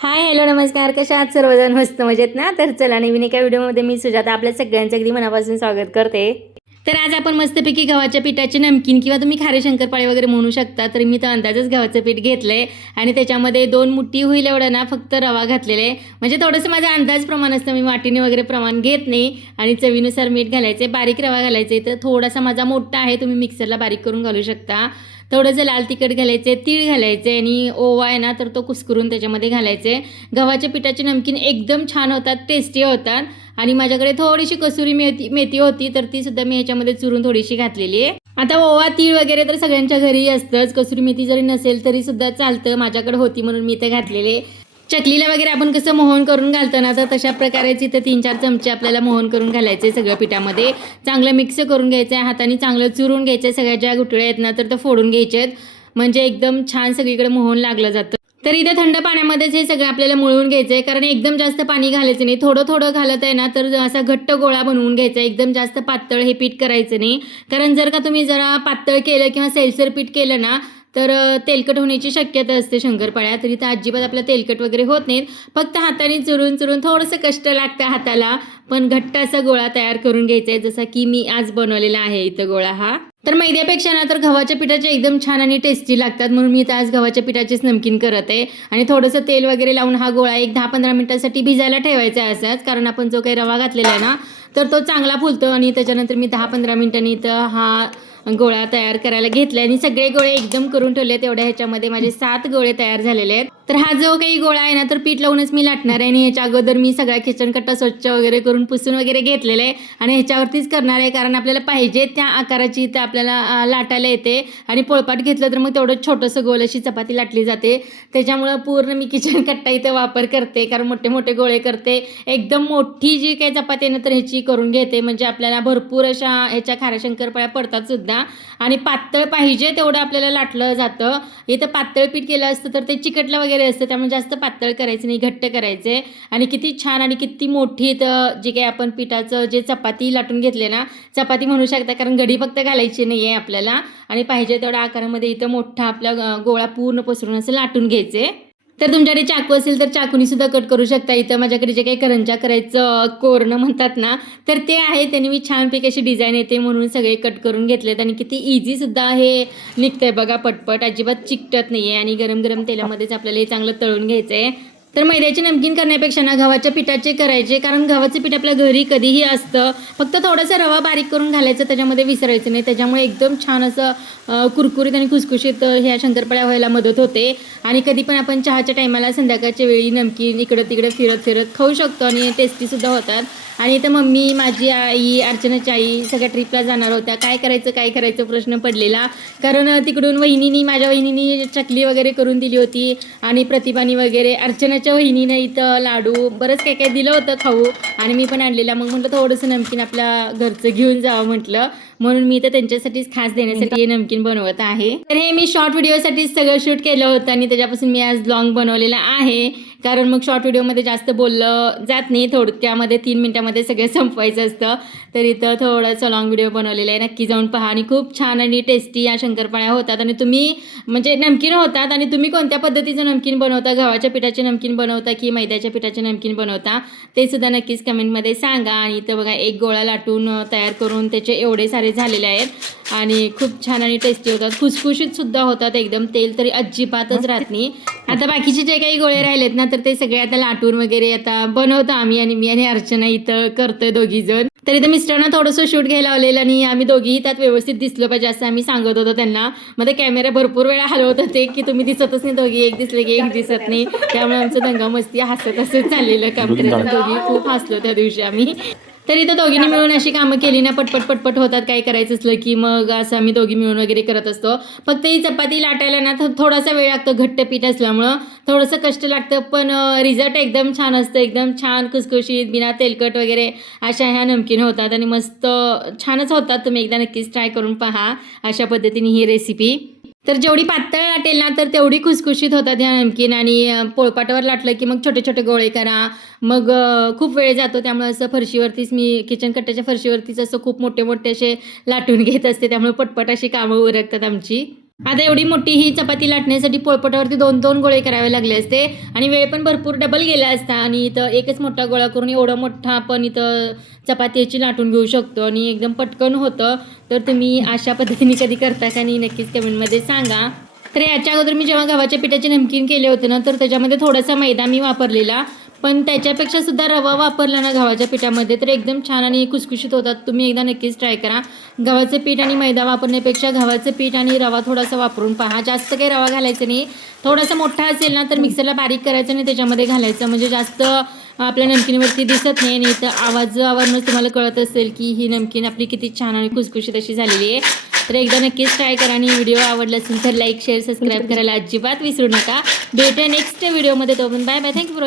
Hi hello नमस्कार. कशा आहात सर्वजण? मस्त मजेत ना? तर चला नवीन एका व्हिडिओमध्ये मी सुजाता आपल्या सगळ्यांचं अगदी मनापासून स्वागत करते. तर आज आपण मस्तपैकी गव्हाच्या पिठाचे नमकीन किंवा तुम्ही खारे शंकरपाळे वगैरे म्हणू शकता. तर मी तर अंदाजच गव्हाचं पीठ घेतलंय आणि त्याच्यामध्ये 2 मुठी होईल एवढं ना फक्त रवा घातलेला आहे. म्हणजे थोडंसं माझा अंदाज प्रमाण असतं, मी वाटीने वगैरे प्रमाण घेत नाही. आणि चवीनुसार मीठ घालायचे, बारीक रवा घालायचे. तर थोडासा माझा मोठा आहे, तुम्ही मिक्सरला बारीक करून घालू शकता. थोडंसं लाल तिखट घालायचे, तीळ घालायचे आणि ओवा आहे ना तर तो कुस्करून त्याच्यामध्ये घालायचे. गव्हाच्या पिठाचे नमकीन एकदम छान होतात, टेस्टी होतात. आणि माझ्याकडे थोडीशी कसुरी मेथी होती, तर ती सुद्धा मी ह्याच्यामध्ये चुरून थोडीशी घातलेली आहे. आता ओवा तीळ वगैरे तर सगळ्यांच्या घरी असतंच, कसुरी मेथी जरी नसेल तरी सुद्धा चालतं. माझ्याकडे होती म्हणून मी ते घातलेले. चकलीला वगैरे आपण कसं मोहन करून घालतो ना, तर तशा प्रकारेच इथं 3-4 चमचे आपल्याला मोहन करून घालायचे. सगळं पिठामध्ये चांगलं मिक्स करून घ्यायचं आहे, हाताने चांगलं चुरून घ्यायचं. सगळ्या ज्या गुठळ्या आहेत ना तर ते फोडून घ्यायचे आहेत, म्हणजे एकदम छान सगळीकडे मोहन लागलं जातं. तर इथे थंड पाण्यामध्येच हे सगळं आपल्याला मळून घ्यायचं आहे, कारण एकदम जास्त पाणी घालायचं नाही. थोडं थोडं घालत आहे ना तर असा घट्ट गोळा बनवून घ्यायचा. एकदम जास्त पातळ हे पीठ करायचं नाही, कारण जर का तुम्ही जरा पातळ केलं किंवा सैलसर पीठ केलं ना तर तेलकट होण्याची शक्यता असते शंकरपाळ्या. तरी तर अजिबात आपलं तेलकट वगैरे होत नाहीत. फक्त हाताने चुरून चुरून थोडंसं कष्ट लागतं हाताला, पण घट्ट असा गोळा तयार करून घ्यायचा आहे, जसा की मी आज बनवलेला आहे इथं गोळा हा. तर मैद्यापेक्षा ना तर गव्हाच्या पिठाचे एकदम छान आणि टेस्टी लागतात, म्हणून मी आज गव्हाच्या पिठाचेच नमकीन करत आहे. आणि थोडंसं तेल वगैरे लावून हा गोळा एक 10-15 मिनिटांसाठी भिजायला ठेवायचा आहे असाच, कारण आपण जो काही रवा घातलेला आहे ना तर तो चांगला फुलतो. आणि त्याच्यानंतर मी 10-15 मिनिटांनी इथं हा गोळा तयार करायला घेतला आणि सगळे गोळे एकदम करून ठेवले. तेवढ्या ह्याच्यामध्ये माझे 7 गोळे तयार झालेले आहेत. तर हा जो काही गोळा आहे ना तर पीठ लावूनच मी लाटणार आहे. आणि ह्याच्या अगोदर मी सगळा किचन कट्टा स्वच्छ वगैरे करून पुसून वगैरे घेतलेलं आहे आणि ह्याच्यावरतीच करणार आहे, कारण आपल्याला पाहिजे त्या आकाराची तर आपल्याला लाटायला येते. आणि पोळपाट घेतलं तर मग तेवढं छोटंसं गोल अशी चपाती लाटली जाते. त्याच्यामुळं पूर्ण मी किचन कट्टा इथं वापर करते, कारण मोठे मोठे गोळे करते. एकदम मोठी जी काही चपाती आहे ना तर ह्याची करून घेते, म्हणजे आपल्याला भरपूर अशा ह्याच्या खाऱ्या शंकरपाळ्या पडतात सुद्धा. आणि पातळ पाहिजे तेवढं आपल्याला लाटलं जातं. इथं पातळ पीठ केलं असतं तर ते चिकटलं वगैरे असतं, त्यामुळे जास्त पातळ करायचं नाही, घट्ट करायचे. आणि किती छान आणि किती मोठी इथं जे काही आपण पिठाचं जे चपाती लाटून घेतले ना, चपाती म्हणू शकता, कारण घडी फक्त घालायची नाही आहे आपल्याला. आणि पाहिजे तेवढ्या आकारामध्ये इथं मोठा आपला गोळा पूर्ण पसरून असं लाटून घ्यायचे. तर तुमच्याकडे चाकू असेल तर चाकूनी सुद्धा कट करू शकता. इथं माझ्याकडे जे काही करंजा करायचं कोरणं म्हणतात ना तर ते आहे, त्यांनी मी छानपैकी अशी डिझाईन येते म्हणून सगळे कट करून घेतलेत. आणि किती इझी सुद्धा हे निघतंय बघा, पटपट, अजिबात चिकटत नाही आहे. आणि गरम गरम तेलामध्येच आपल्याला हे चांगलं तळून घ्यायचं आहे. तर मैद्याचे नमकीन करण्यापेक्षा ना गव्हाच्या पिठाचे करायचे, कारण गव्हाचं पीठ आपल्या घरी कधीही असतं. फक्त थोडंसं रवा बारीक करून घालायचं, त्याच्यामध्ये विसरायचं नाही. त्याच्यामुळे एकदम छान असं कुरकुरीत आणि खुसखुशीत ह्या शंकरपाळ्या व्हायला मदत होते. आणि कधी पण आपण चहाच्या टायमाला संध्याकाळच्या वेळी नमकीन इकडं तिकडं फिरत फिरत खाऊ शकतो आणि टेस्टीसुद्धा होतात. आणि इथं मम्मी, माझी आई, अर्चनाची आई सगळ्या ट्रिपला जाणार होत्या. काय करायचं प्रश्न पडलेला, कारण तिकडून माझ्या वहिनीनी चकली वगैरे करून दिली होती. आणि प्रतिभानी वगैरे अर्चनाच्या वहिनीनं इथं लाडू बरंच काय काय दिलं होतं खाऊ, आणि मी पण आणलेला. मग म्हटलं थोडंसं नमकीन आपल्या घरचं घेऊन जावं म्हटलं, म्हणून मी तर त्यांच्यासाठीच खास देण्यासाठी हे नमकीन बनवत आहे. तर हे मी शॉर्ट व्हिडिओसाठीच सगळं शूट केलं होतं आणि त्याच्यापासून मी आज लॉंग बनवलेला आहे, कारण मग शॉर्ट व्हिडिओमध्ये जास्त बोललं जात नाही, थोडक्यामध्ये 3 मिनिटामध्ये सगळं संपवायचं असतं. तर इथं थोडंसं लॉंग व्हिडिओ बनवलेला आहे, नक्की जाऊन पहा. आणि खूप छान आणि टेस्टी या शंकरपाळ्या होतात. आणि तुम्ही म्हणजे नमकीन होतात. आणि तुम्ही कोणत्या पद्धतीचं नमकीन बनवता, गव्हाच्या पिठाचे नमकीन बनवता की मैद्याच्या पिठाचे नमकीन बनवता, ते सुद्धा नक्कीच कमेंटमध्ये सांगा. आणि इथं बघा एक गोळा लाटून तयार करून त्याचे एवढे सारे झालेले आहेत आणि खूप छान आणि टेस्टी होतात, खुसखुशीत सुद्धा होतात. एकदम तेल तरी अजिबातच राहत नाही. आता बाकीचे जे काही गोळे राहिलेत ना तर ते सगळे आता लाटून वगैरे आता बनवतो आम्ही. आणि मी आणि अर्चना इथं करतोय दोघीजण. तर इथं मिस्टरांना थोडंसं शूट घ्यायला लावलेलं आणि आम्ही दोघीही त्यात व्यवस्थित दिसलो पाहिजे असं आम्ही सांगत होतो त्यांना. मग ते कॅमेरा भरपूर वेळा हलवत होते की तुम्ही दिसतच नाही दोघी, एक दिसले की एक दिसत नाही. त्यामुळे आमचं दंगा मस्ती हसत असंच चाललेलं काम. दोघी खूप हसलो त्या दिवशी आम्ही. तर इथं दोघींनी मिळून अशी कामं केली ना पटपट पटपट होतात. काही करायचं असलं की मग असं आम्ही दोघी मिळून वगैरे करत असतो. फक्त ही चपाती लाटायला ना थोडासा वेळ लागतो, घट्ट पीठ असल्यामुळं थोडंसं कष्ट लागतं, पण रिझल्ट एकदम छान असतं. एकदम छान खुसखुशीत बिना तेलकट वगैरे अशा ह्या नमकीन होतात आणि मस्त छानच होतात. तुम्ही एकदा नक्कीच ट्राय करून पहा अशा पद्धतीने ही रेसिपी. तर जेवढी पातळ लाटेल ना तर तेवढी खुसखुशीत होतात ह्या नमकीन. आणि पोळपाटावर लाटलं की मग छोटे छोटे गोळे करा, मग खूप वेळ जातो. त्यामुळे असं फरशीवरतीच मी किचन कट्ट्याच्या फरशीवरतीच असं खूप मोठे मोठे असे लाटून घेत असते, त्यामुळे पटपट अशी कामं उरकतात आमची. आता एवढी मोठी ही चपाती लाटण्यासाठी पोळपाटावरती 2-2 गोळे करावे लागले असते आणि वेळ पण भरपूर डबल गेला असता आणि इथं एकच मोठा गोळा करून एवढा मोठा आपण इथं चपाती याची लाटून घेऊ शकतो आणि एकदम पटकन होतं. तर तुम्ही अशा पद्धतीने कधी करता का नाही नक्कीच कमेंटमध्ये सांगा. तर याच्या अगोदर मी जेव्हा गव्हाच्या पिठाचे नमकीन केले होते ना तर त्याच्यामध्ये थोडासा मैदा मी वापरलेला, पण त्याच्यापेक्षा सुद्धा रवा वापरला ना गव्हाच्या पिठामध्ये तर एकदम छान आणि खुसखुशीत होतात. तुम्ही एकदा नक्कीच ट्राय करा. गव्हाचं पीठ आणि मैदा वापरण्यापेक्षा गव्हाचं पीठ आणि रवा थोडासा वापरून पहा. जास्त काही रवा घालायचं नाही. थोडासा मोठा असेल ना तर मिक्सरला बारीक करायचं आणि त्याच्यामध्ये घालायचं, म्हणजे जास्त आपल्या नमकीनवरती दिसत नाही. नाही तर आवाजावरूनच तुम्हाला कळत असेल की ही नमकीन आपली किती छान आणि खुसखुशीत अशी झालेली आहे. तर एकदा नक्कीच ट्राय करा आणि व्हिडिओ आवडला असेल तर लाईक शेअर सबस्क्राईब करायला अजिबात विसरू नका. भेटूया नेक्स्ट व्हिडिओमध्ये. तोपर्यंत बाय बाय. Thank you for